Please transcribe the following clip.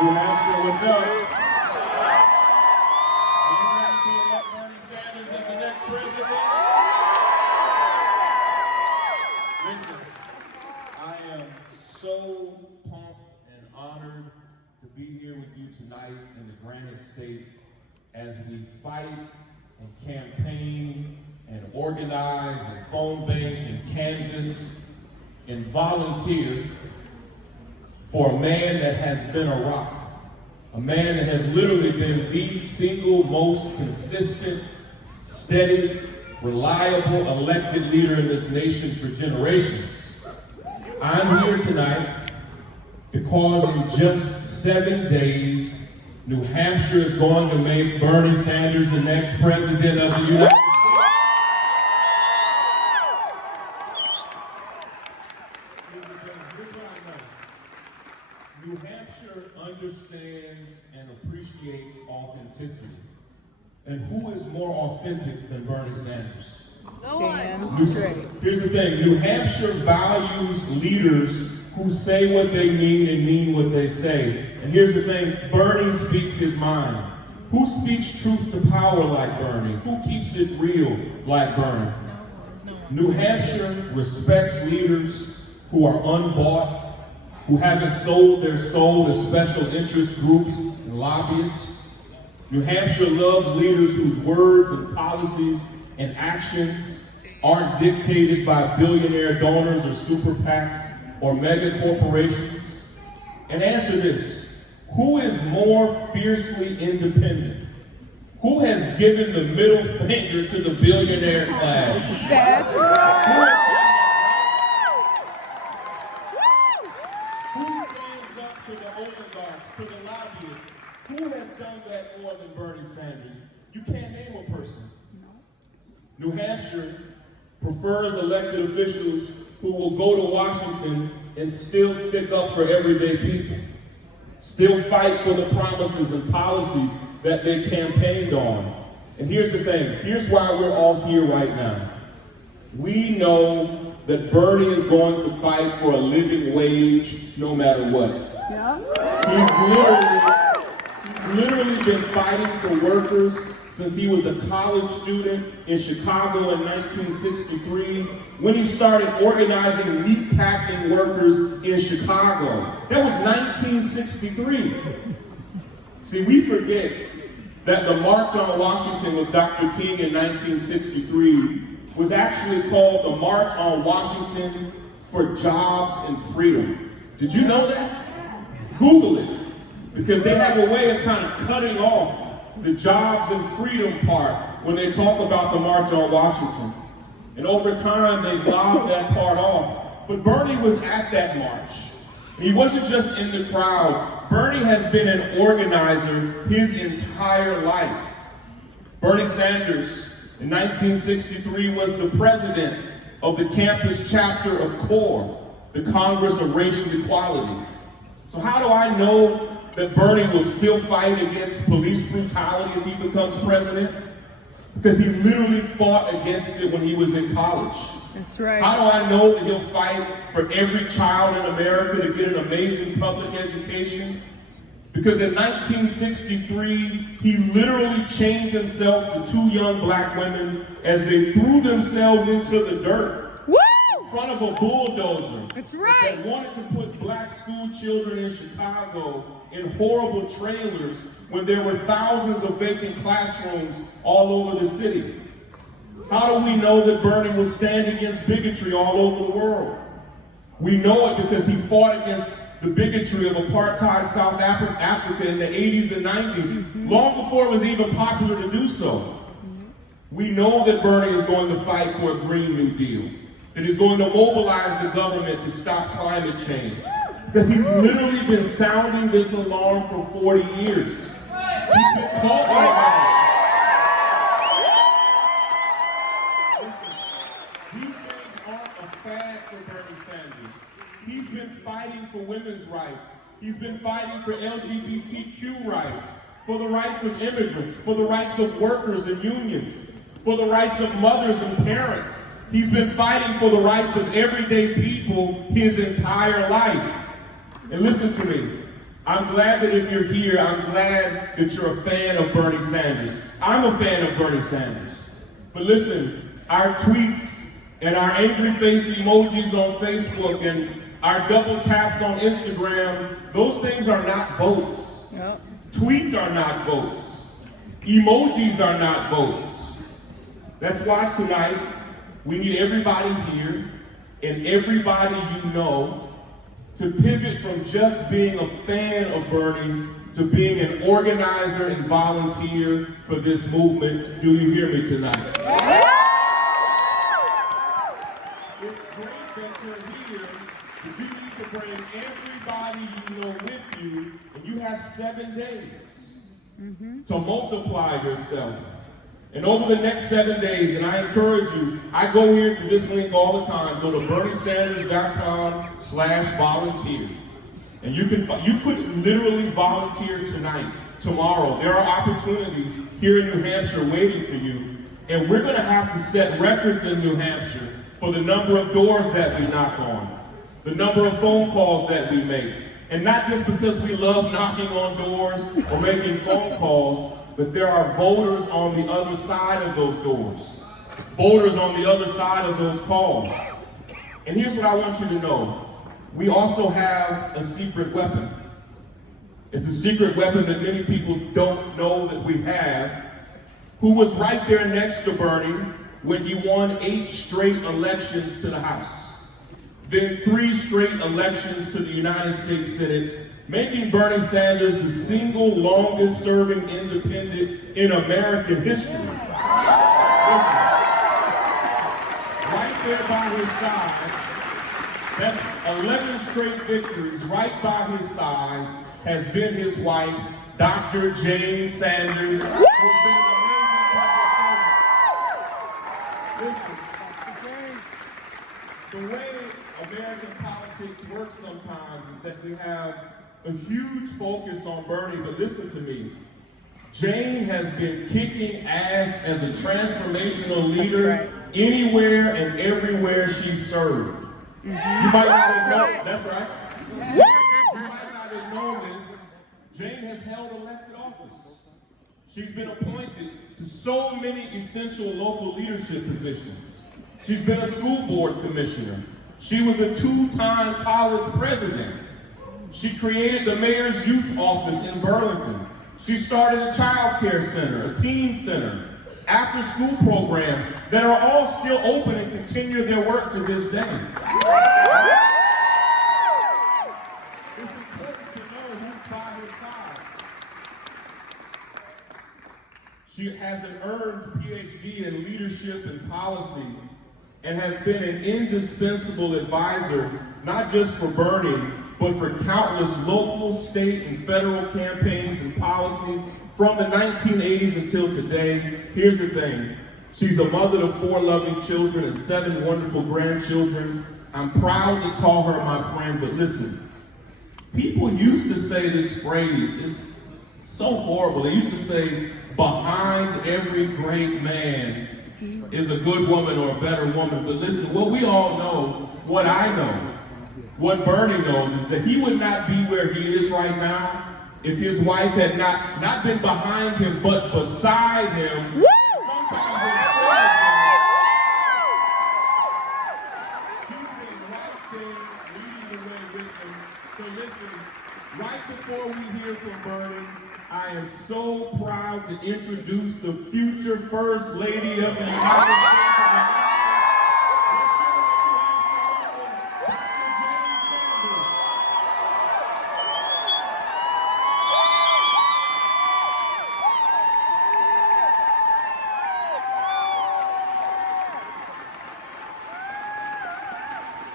New Hampshire, what's up? Are you ready to elect Bernie Sanders as the next president? Listen, I am so pumped and honored to be here with you tonight in the grandest state as we fight and campaign and organize and phone bank and canvass and volunteer for a man that has been a rock, a man that has literally been the single most consistent, steady, reliable elected leader in this nation for generations. I'm here tonight because in just 7 days, New Hampshire is going to make Bernie Sanders the next president of the United States. Here's what I know. New Hampshire understands and appreciates authenticity. And who is more authentic than Bernie Sanders? No one. Here's the thing, New Hampshire values leaders who say what they mean and mean what they say. And here's the thing, Bernie speaks his mind. Who speaks truth to power like Bernie? Who keeps it real like Bernie? New Hampshire respects leaders who are unbought, who haven't sold their soul to special interest groups and lobbyists. New Hampshire loves leaders whose words and policies and actions aren't dictated by billionaire donors or super PACs or mega corporations. And answer this, who is more fiercely independent? Who has given the middle finger to the billionaire class? That's right. Who stands up to the oligarchs, to the lobbyists? Who has done that more than Bernie Sanders? You can't name a person. New Hampshire prefers elected officials who will go to Washington and still stick up for everyday people, still fight for the promises and policies that they campaigned on. And here's the thing, here's why we're all here right now. We know that Bernie is going to fight for a living wage no matter what. Yeah. He's literally been fighting for workers since he was a college student in Chicago in 1963, when he started organizing meatpacking workers in Chicago. That was 1963. See, we forget that the March on Washington with Dr. King in 1963 was actually called the March on Washington for Jobs and Freedom. Did you know that? Google it, because they have a way of kind of cutting off the jobs and freedom part when they talk about the March on Washington. And over time, they've lobbed that part off. But Bernie was at that march. He wasn't just in the crowd. Bernie has been an organizer his entire life. Bernie Sanders, in 1963, was the president of the campus chapter of CORE, the Congress of Racial Equality. So how do I know that Bernie will still fight against police brutality if he becomes president? Because he literally fought against it when he was in college. That's right. How do I know that he'll fight for every child in America to get an amazing public education? Because in 1963, he literally chained himself to two young black women as they threw themselves into the dirt in front of a bulldozer. That's right. That wanted to put black school children in Chicago in horrible trailers when there were thousands of vacant classrooms all over the city. How do we know that Bernie will stand against bigotry all over the world? We know it because he fought against the bigotry of apartheid South Africa in the 80s and 90s, long before it was even popular to do so. We know that Bernie is going to fight for a Green New Deal, that he's going to mobilize the government to stop climate change, because he's literally been sounding this alarm for 40 years. He's been talking about it. Listen, these things aren't a fad for Bernie Sanders. He's been fighting for women's rights. He's been fighting for LGBTQ rights, for the rights of immigrants, for the rights of workers and unions, for the rights of mothers and parents. He's been fighting for the rights of everyday people his entire life. And listen to me, I'm glad that if you're here, I'm glad that you're a fan of Bernie Sanders. I'm a fan of Bernie Sanders. But listen, our tweets and our angry face emojis on Facebook and our double taps on Instagram, those things are not votes. Yep. Tweets are not votes. Emojis are not votes. That's why tonight we need everybody here and everybody you know to pivot from just being a fan of Bernie to being an organizer and volunteer for this movement. Do you hear me tonight? It's great that you're here, but you need to bring everybody you know with you, and you have 7 days to multiply yourself. And over the next 7 days, and I encourage you, I go here to this link all the time, go to berniesanders.com/volunteer. And you could literally volunteer tonight, tomorrow. There are opportunities here in New Hampshire waiting for you. And we're gonna have to set records in New Hampshire for the number of doors that we knock on, the number of phone calls that we make. And not just because we love knocking on doors or making phone calls, but there are voters on the other side of those doors, voters on the other side of those calls. And here's what I want you to know. We also have a secret weapon. It's a secret weapon that many people don't know that we have, who was right there next to Bernie when he won 8 straight elections to the House, then 3 straight elections to the United States Senate, making Bernie Sanders the single longest serving independent in American history. Listen, right there by his side, that's 11 straight victories. Right by his side has been his wife, Dr. Jane Sanders, who's been an amazing public servant. Listen, the way American politics works sometimes is that we have a huge focus on Bernie, but listen to me. Jane has been kicking ass as a transformational leader anywhere and everywhere she served. You might not have known, that's right. You might not have known this. Jane has held elected office. She's been appointed to so many essential local leadership positions. She's been a school board commissioner. She was a 2-time college president. She created the mayor's youth office in Burlington. She started a child care center, a teen center, after school programs that are all still open and continue their work to this day. It's important to know who's by her side. She has an earned PhD in leadership and policy and has been an indispensable advisor, not just for Bernie, but for countless local, state, and federal campaigns and policies from the 1980s until today. Here's the thing. She's a mother to 4 loving children and 7 wonderful grandchildren. I'm proud to call her my friend, but listen, people used to say this phrase, it's so horrible. They used to say, behind every great man is a good woman or a better woman. But listen, what we all know, what I know, what Bernie knows is that he would not be where he is right now if his wife had not been behind him, but beside him. Sometimes in front of him. She's been right there leading the way with him. So listen, right before we hear from Bernie, I am so proud to introduce the future First Lady of the United States.